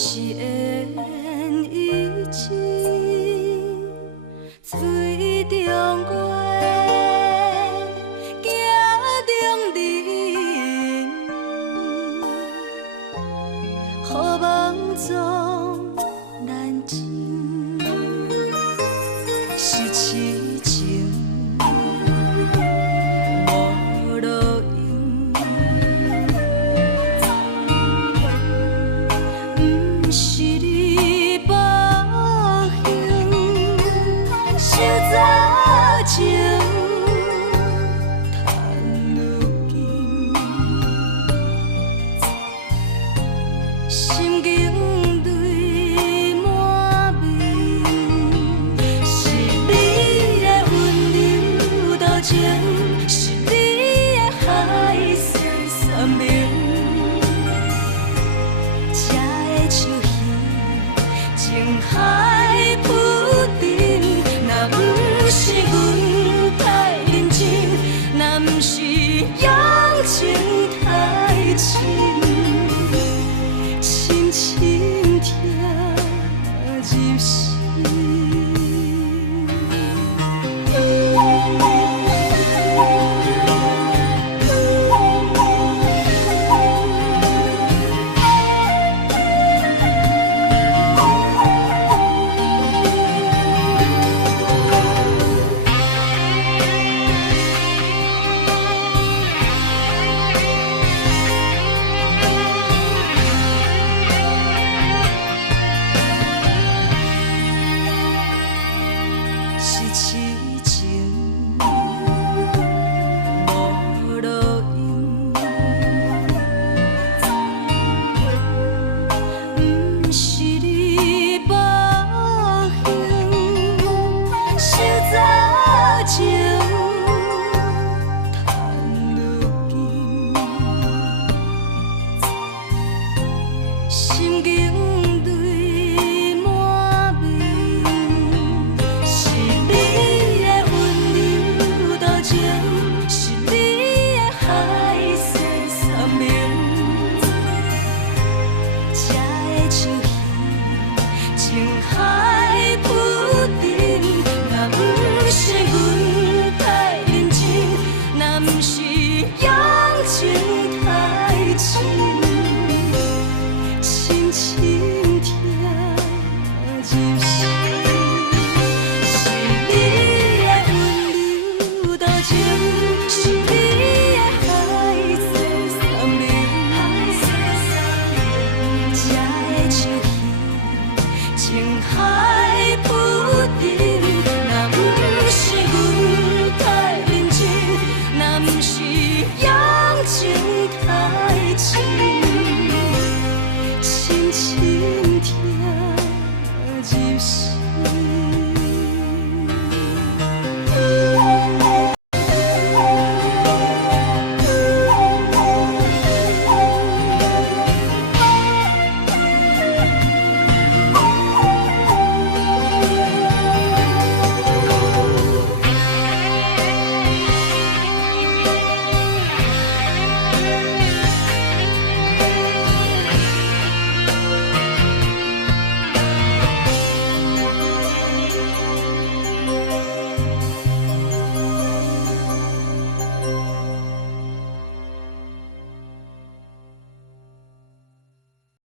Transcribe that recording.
是缘已尽，水中月，镜中人，好梦总难尽，是痴情无路用。 是你保佑，想早情叹如今，心境泪满面，是你的温柔多情，是你的海誓山盟。 情海浮沉，若不是阮太认真，若不是用情太深，深深听入心。 是痴情无路用，不是你保佑，想早情叹如今，心境泪满面。 是你的温柔多情，是你的海誓山盟，才会像彼情海浮沉。若不是阮太认真，若不是用情太深，深深。